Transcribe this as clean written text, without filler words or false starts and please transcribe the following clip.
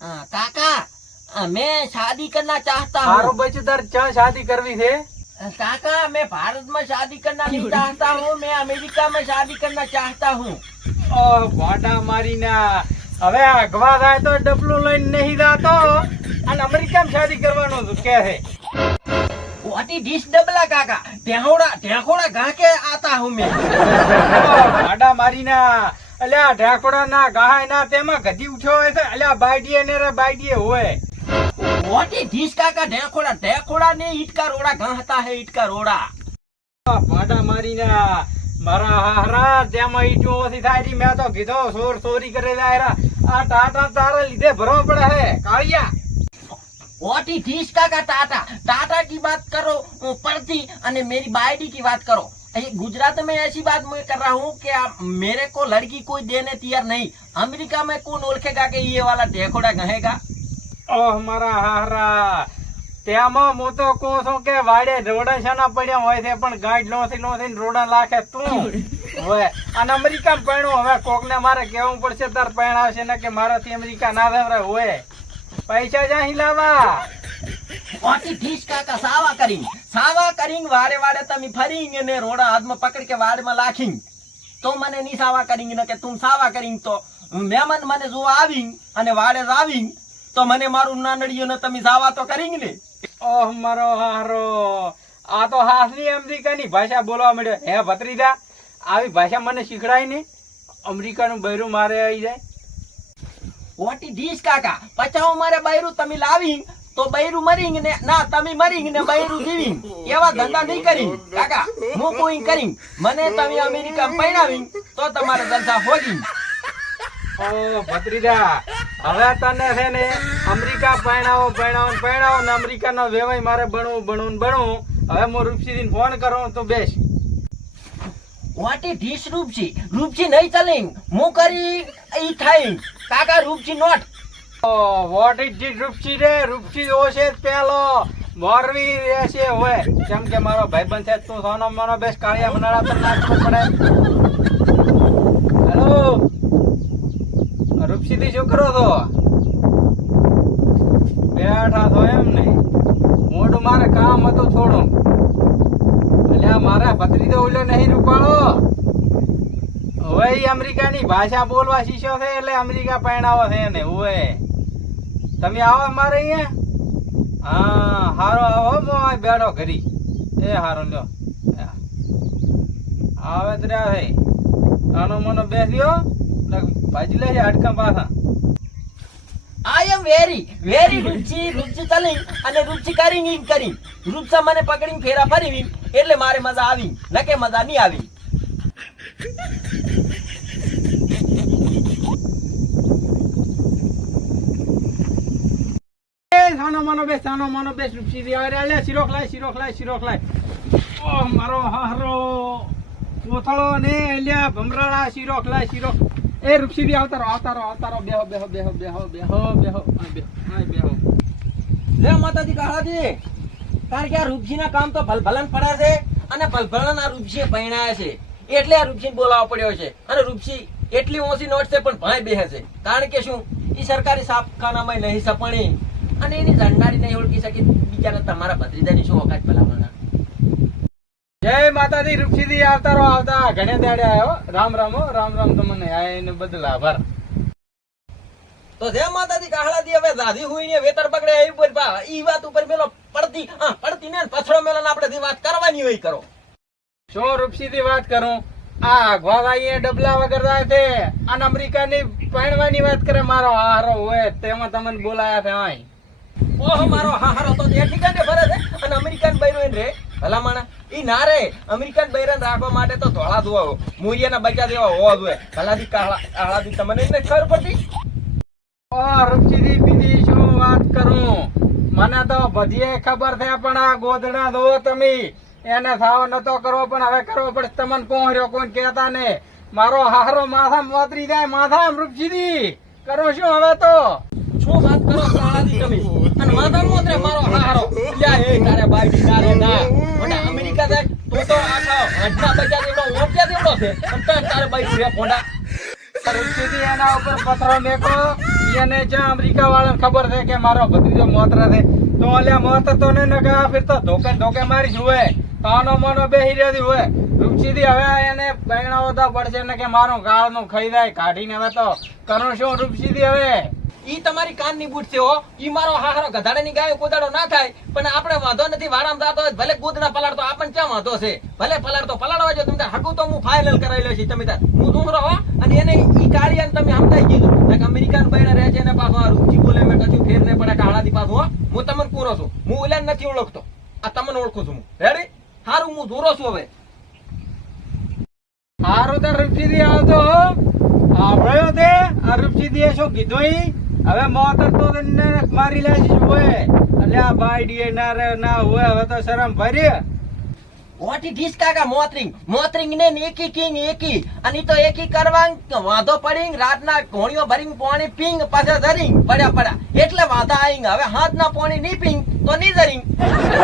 काका मैं शादी करना चाहता मारो हूँ। बचतर क्या शादी करवी थे? काका मैं भारत में शादी करना नहीं चाहता हूँ, मैं अमेरिका में शादी करना चाहता हूँ। ओह भाटा मारी ना હવે અગવા થાય તો ડબલું લઈને નહીં જાતો અને અમેરિકામાં શાદી કરવાનો કે છે What is this डबला काका? ढेंकोड़ा गा के आता हूँ मैं। ભાડા મારી ના અલ્યા ઢાકોડા ના ગાય ના તેમાં ગધી ઉઠ્યો હોય છે અલ્યા બાઈડીએ ને રે બાઈડીએ હોય What is this काका? ढेंकोड़ा ने ईट का रोड़ा गाता है, ईट का रोड़ा। ભાડા મારી ના મારા હારા તેમાં ઈટો ઓછી થાય છે મેં તો કીધો ચોરી કરે જાય આ ટાટા તારા લીધે ભરવો પડે હે કાળિયા What is this काका? टाटा की बात करो पड़ती અને मेरी बाइडी की बात करो। गुजरात में ऐसी बात मैं कर रहा हूँ कि आप मेरे को लड़की कोई देने तैयार नहीं। अमेरिका में कौन ओळखेगा कि ये वाला ढेकोड़ा गहेगा? ઓહ મારા હારા તેમાં હું તો કહું છું કે વાડે રોડા શાના પડ્યા હોય છે પણ ગાઈડ લોસી રોડા લાખે તું હોય અને અમેરિકા પૈણું હવે કોકને મારે કેવું પડશે તાર પૈણાવશે ને કે મારાથી અમેરિકા ના જવરાય હોય પૈસા જાહી લાવા What is this કાકા? સાવા કરીંગ વાડે તમે ફરીંગ ને રોડા હાથમાં પકડ કે વાડમાં લાખીંગ તો મને ની સાવા કરીંગ ને કે તું સાવા કરીંગ તો મહેમાન મને જોવા આવીંગ અને વાડે જ આવીંગ તો મને મારું નાનડિયો ને તમે સાવા તો કરીંગ ને। ઓહ મારો હારો આ તો હાસની અમેરિકાની ભાષા બોલવા મળ્યો હે ભત્રીજા આવી ભાષા મને શીખડાય ને અમેરિકાનું બૈરું મારે આવી જાય What is this કાકા? પચાવ મારે બૈરું તમે લાવીંગ તો બૈરું મરીંગ ને ના તમે મરીંગ ને બૈરું જીવીંગ એવા ધંધા નહીં કરીંગ કાકા। હું કોઈ કરીંગ મને તમે અમેરિકા પૈણાવીંગ તો તમારે જલસા હોગીંગ। ઓ ભત્રીજા હવે તને છે ને અમેરિકા પૈણાવો ને અમેરિકાનો વેવાય મારે ભણવું હવે હું રૂપસીને ફોન કરું તું બેસ What is this રૂપસી નહીં ચલેંગ હું કરી ઈ થાઈંગ કાકા રૂપસી નોટ। વોટ ઇઝ ધીસ રૂપસી રે રૂપસી ઓશે પેલો મોરવી રહેશે હોય જેમ કે મારો ભાઈબંધ છે તું સોનો મનો બેસ કાળિયા મનાળા પર નાચવો પડે હેલો રૂપસી થી શું કરો છો બેઠા છો એમ ને મોઢું મારે કામ હતું થોડું એટલે મારા ભત્રીજો ઓલો નહીં રૂપાળો હવે ઈ અમેરિકાની ભાષા બોલવા શીખ્યો છે એટલે અમેરિકા પૈણાવો છે ને હોય તમે આવો મારે અહીંયા હા હારો આવો હું બેઠો ઘરી એ હારો લ્યો આવે તો રહ્યા છે આનો મનો બેસ્યો ભાજી લે છે હડકા પાછા I am very રૂપસી ચલેંગ અને રૂપસી કરીંગ રૂપસા મને પકડીને ફેરા ફરીવીંગ એટલે મારે મજા આવી નકે મજા નહીં આવી। સાનો મનો બેસ રૂપસી થી આવે લે શિરોખ લાય ઓ મારો હારો કોથળો ને એલ્યા ભમરાળા શિરોખ એ રૂપસી થી આવતા રહો બેહો જય માતાજી કાળાજી કારણ કે આ રૂપસીના કામ તો ભલભલન પડે છે અને ભલભલન આ રૂપસીએ પૈણાયા છે એટલે આ રૂપસીને બોલાવવો પડ્યો છે અને રૂપસી એટલી ઓછી નોટ છે પણ ભાઈ બેહે છે કારણ કે શું ઈ સરકારી છાપખાનામાં નહીં સપણી અને એની ઝંડાડી નહીં ઓળખી શકી બિચારા તમારા ભત્રીજાની શું ઓકાત ભલામણા। જય માતાજી રૂપસી થી આવતા ઘણે દાડે આવ્યો રામ તમને આયને બદલા આભાર તો જય માતાજી કાહળાજી હવે દાદી હુઈ ને વેતર પકડે એ ઉપર ઈ વાત ઉપર મેલો પડતી ને પછડો મેલો ને આપણે વાત કરવાની હોય કરો શું રૂપસી થી વાત કરું આ ઘોવાઈએ ડબલા વગર જાય છે અને અમેરિકાની પૈણવાની વાત કરે મારો હારો હોય તેમાં તમને બોલાયા છે આય ઓહો મારો હારો તો એ ઠીકાને ભરે છે અને અમેરિકન બૈરો રે ભલામણા ઈ ના રે અમેરિકન બૈરાને રાખવા માટે તો ધોળા દુઆવો મુરિયાના બચ્ચા દેવા હોવા જોઈએ ભલાદી કાહળાજી તમને એને ખબર પડતી ઓ રૂપસીથી બીજી શું વાત કરું મને તો બધીએ ખબર છે પણ આ ગોદડા દો તમે એને સાવ નતો કરવો પણ હવે કરવો પડે તમને પહોંચ્યો કોઈ કહેતા ને મારો હારો માથામાં વાતરી જાય માથામાં રૂપસીથી કરો શું હવે તો શું વાત કરો કાળાજી તમે અને માથામાં વાતરે મારો હારો લ્યા એ તારે બાઈડી તારે ના મોટા અમેરિકા જાય તો આખા હડના બચ્ચા દેવડો ઓપ્યા દેવડો છે અને તારે બાઈડી રે પોંડા રૂપસીથી એના ઉપર પથરો મેકો એને ચા અમેરિકા વાળાને ખબર છે કે મારો ભત્રીજો મોતરા છે તો અલ્યા મોત તો ને નકા ફિર તો ધોકે ધોકે મારી જુએ કાનો મોનો બેહી રહ્યો હોય રૂપસીથી હવે એને બહેણાવો તો પડશે ને કે મારો ગાળનું ખાઈ જાય કાઢીને હવે તો કરું શું રૂપસીથી હવે ઈ તમારી કાનની બૂટ છે હો. ઈ મારો હાહરો ગધાડાની ગાયો કોદાડો ના થાય પણ આપણે વાંધો નથી. વાડામાં જાતો હોય ભલે ગોદડા પલાળતો આપણને ક્યાં વાંધો છે? ભલે પલાળતો પલાળવા જો તમે તાર હકુ તો હું ફાઇનલ કરાવી લ્યો છે તમે તાર હું ધૂમરો હો. અને એને ઈ કાળિયાને તમે સમજાઈ કીધું કે અમેરિકાન બૈરા રહે છે એને પાછો આ રૂપજી બોલે મેં કશું ફેર નહીં પડે કાળાથી પાછું હો. હું તમને પૂરો છું. હું ઓલા નથી ઓળખતો, આ તમને ઓળખું છું. હું રેડી હારું હું ધૂરો છું હવે. હારું તો રૂપસીથી આવતો આવડ્યો તે આ રૂપસીથી શું કીધું ઈ હવે મોત તો તને મારી લેશી હોય એટલે આ બાઈડીએ ના રે ના હોય હવે તો શરમ ભરી What it is કાકા મોતરિંગ મોતરિંગ ને એકી કિંગ એકી અને ઈ તો એકી કરવા વાંધો પડીંગ રાતના ઘોણીઓ ભરીંગ પાણી પીંગ પાછા ધરીંગ પડ્યા એટલે વાંધા આઈંગ હવે હાથના પાણી નહીં પીંગ તો નહીં ધરીંગ